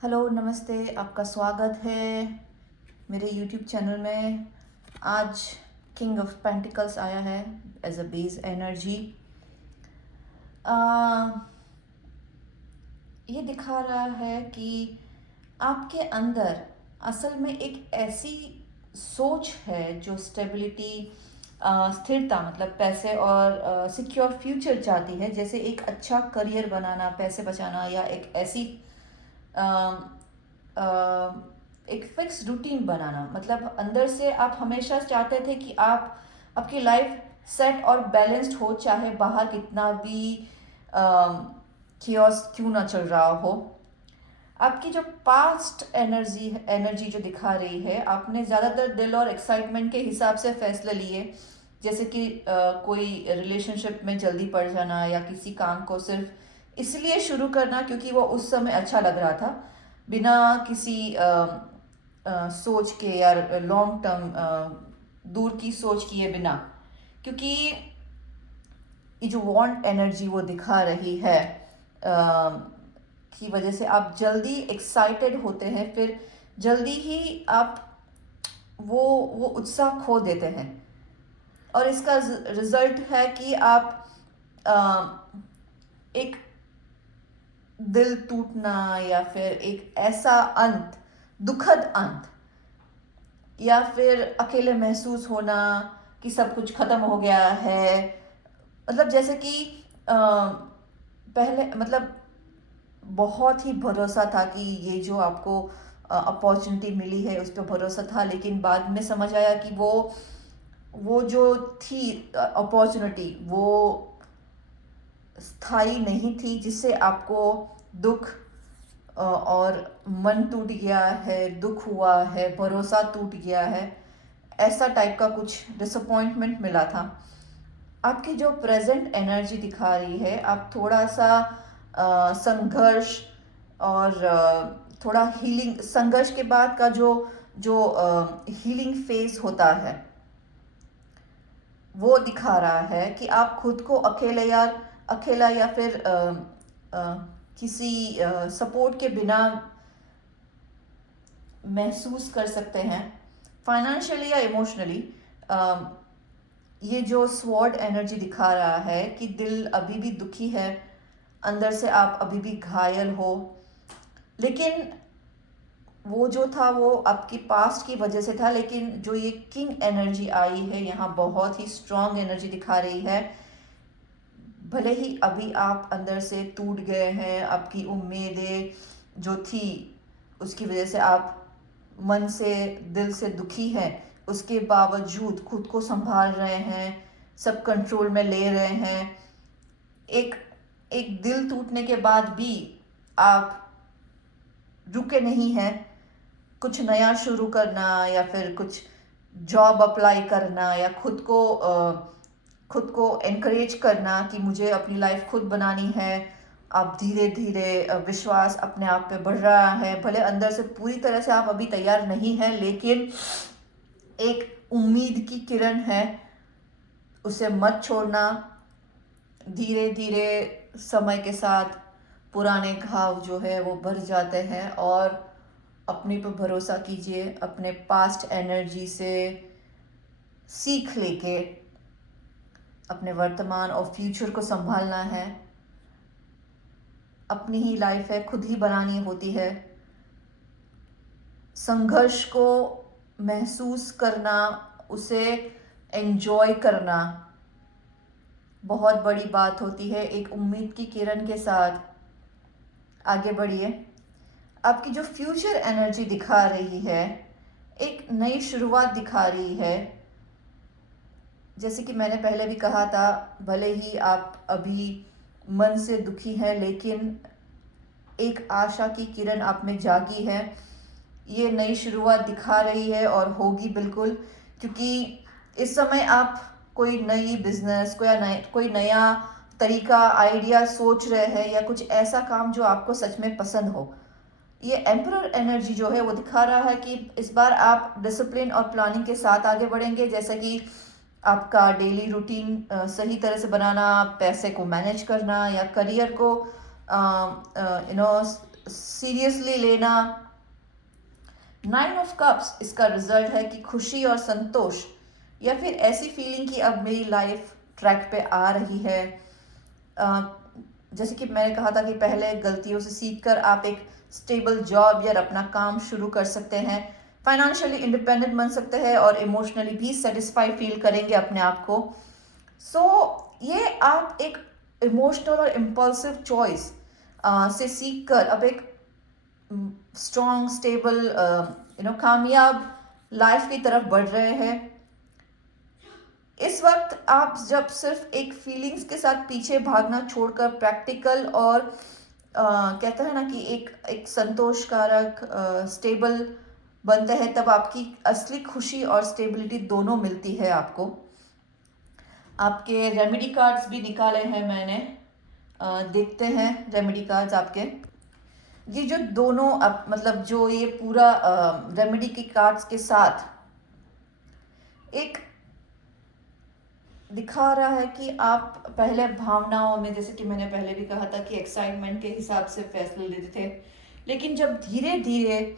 Hello, नमस्ते, आपका स्वागत है मेरे यूट्यूब चैनल में। आज किंग ऑफ पेंटिकल्स आया है एज अ बेस एनर्जी। ये दिखा रहा है कि आपके अंदर असल में एक ऐसी सोच है जो स्टेबिलिटी, स्थिरता मतलब पैसे और सिक्योर फ्यूचर चाहती है, जैसे एक अच्छा करियर बनाना, पैसे बचाना, या एक ऐसी अ, अ, एक फिक्स रूटीन बनाना। मतलब अंदर से आप हमेशा चाहते थे कि आप आपकी लाइफ सेट और बैलेंस्ड हो, चाहे बाहर कितना भी chaos क्यों ना चल रहा हो। आपकी जो पास्ट एनर्जी जो दिखा रही है, आपने ज़्यादातर दिल और एक्साइटमेंट के हिसाब से फैसले लिए, जैसे कि कोई रिलेशनशिप में जल्दी पड़ जाना, या किसी काम को सिर्फ इसलिए शुरू करना क्योंकि वो उस समय अच्छा लग रहा था, बिना किसी सोच के या लॉन्ग टर्म दूर की सोच किए बिना। क्योंकि ये जो वांट एनर्जी वो दिखा रही है की वजह से आप जल्दी एक्साइटेड होते हैं, फिर जल्दी ही आप वो उत्साह खो देते हैं, और इसका रिजल्ट है कि आप एक दिल टूटना, या फिर एक ऐसा अंत, दुखद अंत, या फिर अकेले महसूस होना कि सब कुछ खत्म हो गया है। मतलब जैसे कि पहले मतलब बहुत ही भरोसा था कि ये जो आपको अपॉर्चुनिटी मिली है उस पर भरोसा था, लेकिन बाद में समझ आया कि वो जो थी अपॉर्चुनिटी, वो स्थायी नहीं थी, जिससे आपको दुख और मन टूट गया है, दुख हुआ है, भरोसा टूट गया है, ऐसा टाइप का कुछ डिसअपॉइंटमेंट मिला था। आपकी जो प्रेजेंट एनर्जी दिखा रही है, आप थोड़ा सा संघर्ष और थोड़ा हीलिंग, संघर्ष के बाद का जो जो हीलिंग फेज होता है, वो दिखा रहा है कि आप खुद को अकेला या फिर किसी सपोर्ट के बिना महसूस कर सकते हैं, फाइनेंशियली या इमोशनली। ये जो स्वॉर्ड एनर्जी दिखा रहा है कि दिल अभी भी दुखी है, अंदर से आप अभी भी घायल हो, लेकिन वो जो था वो आपकी पास्ट की वजह से था। लेकिन जो ये किंग एनर्जी आई है यहाँ, बहुत ही स्ट्रांग एनर्जी दिखा रही है। भले ही अभी आप अंदर से टूट गए हैं, आपकी उम्मीदें जो थी उसकी वजह से आप मन से, दिल से दुखी हैं, उसके बावजूद खुद को संभाल रहे हैं, सब कंट्रोल में ले रहे हैं। एक एक दिल टूटने के बाद भी आप रुके नहीं हैं। कुछ नया शुरू करना, या फिर कुछ जॉब अप्लाई करना, या खुद को एनकरेज करना कि मुझे अपनी लाइफ खुद बनानी है। आप धीरे धीरे विश्वास अपने आप पे बढ़ रहा है। भले अंदर से पूरी तरह से आप अभी तैयार नहीं हैं, लेकिन एक उम्मीद की किरण है, उसे मत छोड़ना। धीरे धीरे समय के साथ पुराने घाव जो है वो भर जाते हैं, और अपने पर भरोसा कीजिए। अपने पास्ट एनर्जी से सीख लेके अपने वर्तमान और फ्यूचर को संभालना है। अपनी ही लाइफ है, खुद ही बनानी होती है। संघर्ष को महसूस करना, उसे एंजॉय करना बहुत बड़ी बात होती है। एक उम्मीद की किरण के साथ आगे बढ़िए। आपकी जो फ्यूचर एनर्जी दिखा रही है, एक नई शुरुआत दिखा रही है। जैसे कि मैंने पहले भी कहा था, भले ही आप अभी मन से दुखी हैं, लेकिन एक आशा की किरण आप में जागी है। ये नई शुरुआत दिखा रही है, और होगी बिल्कुल, क्योंकि इस समय आप कोई नई बिजनेस कोई नया तरीका, आइडिया सोच रहे हैं, या कुछ ऐसा काम जो आपको सच में पसंद हो। ये एम्परर एनर्जी जो है वो दिखा रहा है कि इस बार आप डिसिप्लिन और प्लानिंग के साथ आगे बढ़ेंगे, जैसे कि आपका डेली रूटीन सही तरह से बनाना, पैसे को मैनेज करना, या करियर को सीरियसली लेना। 9 ऑफ कप्स इसका रिजल्ट है कि खुशी और संतोष, या फिर ऐसी फीलिंग कि अब मेरी लाइफ ट्रैक पे आ रही है। अ, जैसे कि मैंने कहा था कि पहले गलतियों से सीखकर आप एक स्टेबल जॉब या अपना काम शुरू कर सकते हैं, फाइनेंशियली इंडिपेंडेंट बन सकते हैं और इमोशनली भी सेटिस्फाई फील करेंगे अपने आप को। सो ये आप एक इमोशनल और इम्पल्सिव चॉइस से सीख कर अब एक स्ट्रॉन्ग स्टेबल कामयाब लाइफ की तरफ बढ़ रहे हैं। इस वक्त आप जब सिर्फ एक फीलिंग्स के साथ पीछे भागना छोड़कर प्रैक्टिकल और कहते हैं ना कि एक एक संतोषकारक स्टेबल बनते हैं, तब आपकी असली खुशी और स्टेबिलिटी दोनों मिलती है आपको। आपके रेमेडी कार्ड्स भी निकाले हैं मैंने, देखते हैं रेमेडी कार्ड्स आपके। ये जो दोनों मतलब जो ये पूरा रेमेडी के कार्ड्स के साथ एक दिखा रहा है कि आप पहले भावनाओं में, जैसे कि मैंने पहले भी कहा था कि एक्साइटमेंट के हिसाब से फैसले लेते थे, लेकिन जब धीरे धीरे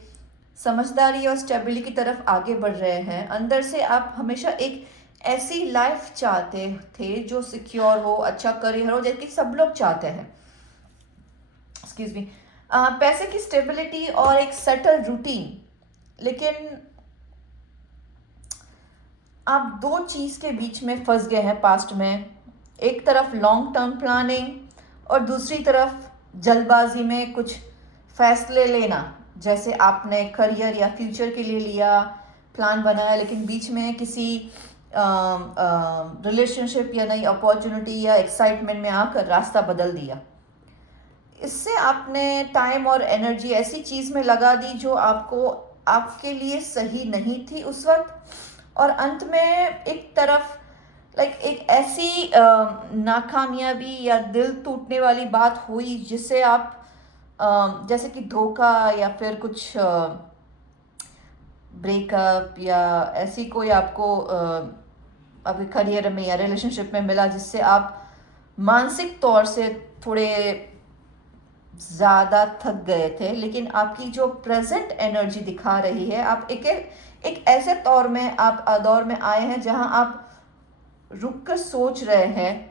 समझदारी और स्टेबिलिटी की तरफ आगे बढ़ रहे हैं, अंदर से आप हमेशा एक ऐसी लाइफ चाहते थे जो सिक्योर हो, अच्छा करियर हो, जैसे कि सब लोग चाहते हैं। Excuse me. पैसे की स्टेबिलिटी और एक सेटल रूटीन, लेकिन आप दो चीज़ के बीच में फंस गए हैं पास्ट में। एक तरफ लॉन्ग टर्म प्लानिंग और दूसरी तरफ जल्दबाजी में कुछ फैसले लेना, जैसे आपने करियर या फ्यूचर के लिए लिया, प्लान बनाया, लेकिन बीच में किसी रिलेशनशिप या नई अपॉर्चुनिटी या एक्साइटमेंट में आकर रास्ता बदल दिया। इससे आपने टाइम और एनर्जी ऐसी चीज़ में लगा दी जो आपके लिए सही नहीं थी उस वक्त, और अंत में एक तरफ एक ऐसी नाकामयाबी या दिल टूटने वाली बात हुई जिससे आप जैसे कि धोखा या फिर कुछ ब्रेकअप या ऐसी कोई आपको अभी करियर में या रिलेशनशिप में मिला जिससे आप मानसिक तौर से थोड़े ज़्यादा थक गए थे। लेकिन आपकी जो प्रेजेंट एनर्जी दिखा रही है, आप एक ऐसे दौर में आए हैं जहां आप रुक कर सोच रहे हैं,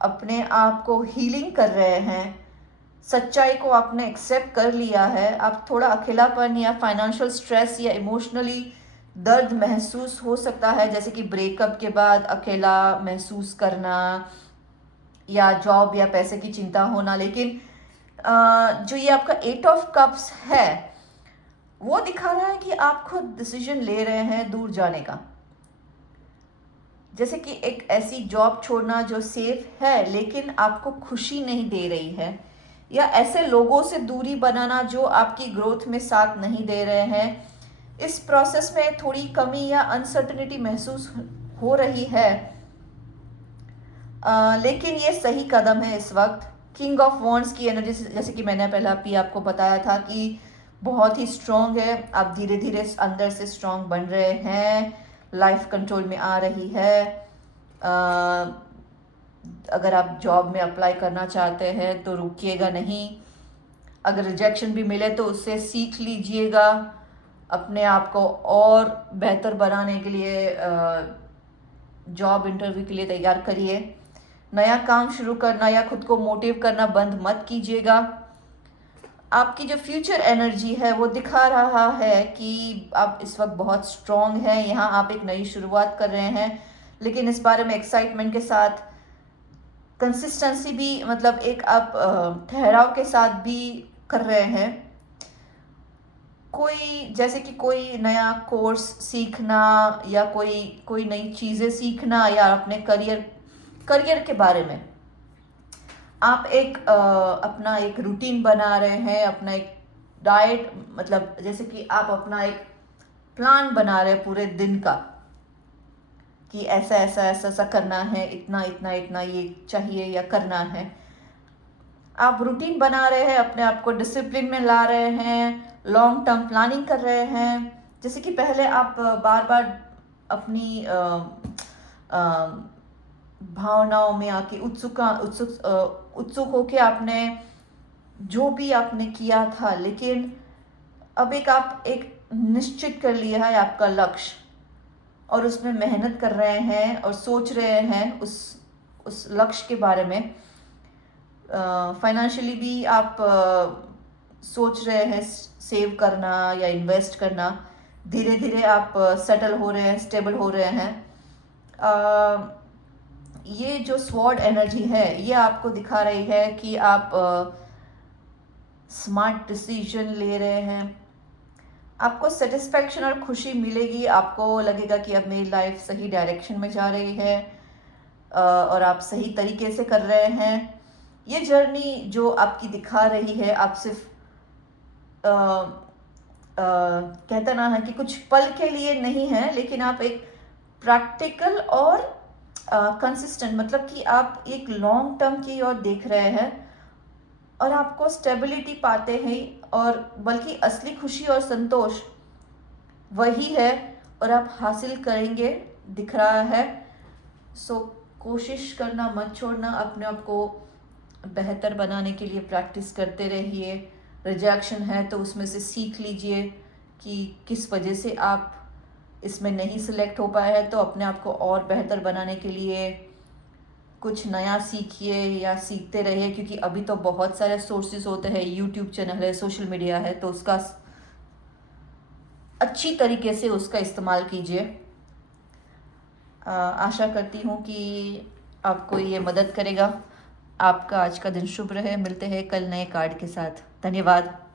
अपने आप को हीलिंग कर रहे हैं, सच्चाई को आपने एक्सेप्ट कर लिया है। आप थोड़ा अकेलापन या फाइनेंशियल स्ट्रेस या इमोशनली दर्द महसूस हो सकता है, जैसे कि ब्रेकअप के बाद अकेला महसूस करना या जॉब या पैसे की चिंता होना। लेकिन जो ये आपका 8 ऑफ कप्स है वो दिखा रहा है कि आप खुद डिसीजन ले रहे हैं दूर जाने का, जैसे कि एक ऐसी जॉब छोड़ना जो सेफ है लेकिन आपको खुशी नहीं दे रही है, या ऐसे लोगों से दूरी बनाना जो आपकी ग्रोथ में साथ नहीं दे रहे हैं। इस प्रोसेस में थोड़ी कमी या अनसर्टनिटी महसूस हो रही है, लेकिन ये सही कदम है इस वक्त। किंग ऑफ वॉन्ड्स की एनर्जी, जैसे कि मैंने पहले भी आपको बताया था कि बहुत ही स्ट्रॉन्ग है। आप धीरे धीरे अंदर से स्ट्रॉन्ग बन रहे हैं, लाइफ कंट्रोल में आ रही है। अगर आप जॉब में अप्लाई करना चाहते हैं तो रुकिएगा नहीं, अगर रिजेक्शन भी मिले तो उससे सीख लीजिएगा, अपने आप को और बेहतर बनाने के लिए जॉब इंटरव्यू के लिए तैयार करिए। नया काम शुरू करना या खुद को मोटिव करना बंद मत कीजिएगा। आपकी जो फ्यूचर एनर्जी है वो दिखा रहा है कि आप इस वक्त बहुत स्ट्रॉन्ग हैं, यहाँ आप एक नई शुरुआत कर रहे हैं, लेकिन इस बारे में एक्साइटमेंट के साथ कंसिस्टेंसी भी, मतलब एक आप ठहराव के साथ भी कर रहे हैं। जैसे कि कोई नया कोर्स सीखना या कोई नई चीज़ें सीखना, या अपने करियर के बारे में आप अपना एक रूटीन बना रहे हैं, अपना एक डाइट, मतलब जैसे कि आप अपना एक प्लान बना रहे हैं पूरे दिन का कि ऐसा ऐसा ऐसा ऐसा करना है, इतना इतना इतना ये चाहिए या करना है। आप रूटीन बना रहे हैं, अपने आप को डिसिप्लिन में ला रहे हैं, लॉन्ग टर्म प्लानिंग कर रहे हैं। जैसे कि पहले आप बार बार अपनी भावनाओं में आके उत्सुक होके आपने जो भी आपने किया था, लेकिन अब आप एक निश्चित कर लिया है आपका लक्ष्य, और उसमें मेहनत कर रहे हैं और सोच रहे हैं उस लक्ष्य के बारे में। फाइनेंशियली भी आप सोच रहे हैं सेव करना या इन्वेस्ट करना। धीरे धीरे आप सेटल हो रहे हैं, स्टेबल हो रहे हैं। ये जो स्वॉर्ड एनर्जी है ये आपको दिखा रही है कि आप स्मार्ट डिसीजन ले रहे हैं। आपको सेटिस्फैक्शन और खुशी मिलेगी, आपको लगेगा कि अब मेरी लाइफ सही डायरेक्शन में जा रही है और आप सही तरीके से कर रहे हैं। ये जर्नी जो आपकी दिखा रही है, आप सिर्फ कहते ना है कि कुछ पल के लिए नहीं है, लेकिन आप एक प्रैक्टिकल और कंसिस्टेंट, मतलब कि आप एक लॉन्ग टर्म की ओर देख रहे हैं और आपको स्टेबिलिटी पाते हैं, और बल्कि असली खुशी और संतोष वही है और आप हासिल करेंगे दिख रहा है। सो कोशिश करना मत छोड़ना, अपने आप को बेहतर बनाने के लिए प्रैक्टिस करते रहिए। रिजेक्शन है तो उसमें से सीख लीजिए कि किस वजह से आप इसमें नहीं सिलेक्ट हो पाए हैं, तो अपने आप को और बेहतर बनाने के लिए कुछ नया सीखिए या सीखते रहिए, क्योंकि अभी तो बहुत सारे सोर्सेज होते हैं, यूट्यूब चैनल है, सोशल मीडिया है, तो उसका अच्छी तरीके से उसका इस्तेमाल कीजिए। आशा करती हूँ कि आपको ये मदद करेगा। आपका आज का दिन शुभ रहे। मिलते हैं कल नए कार्ड के साथ। धन्यवाद।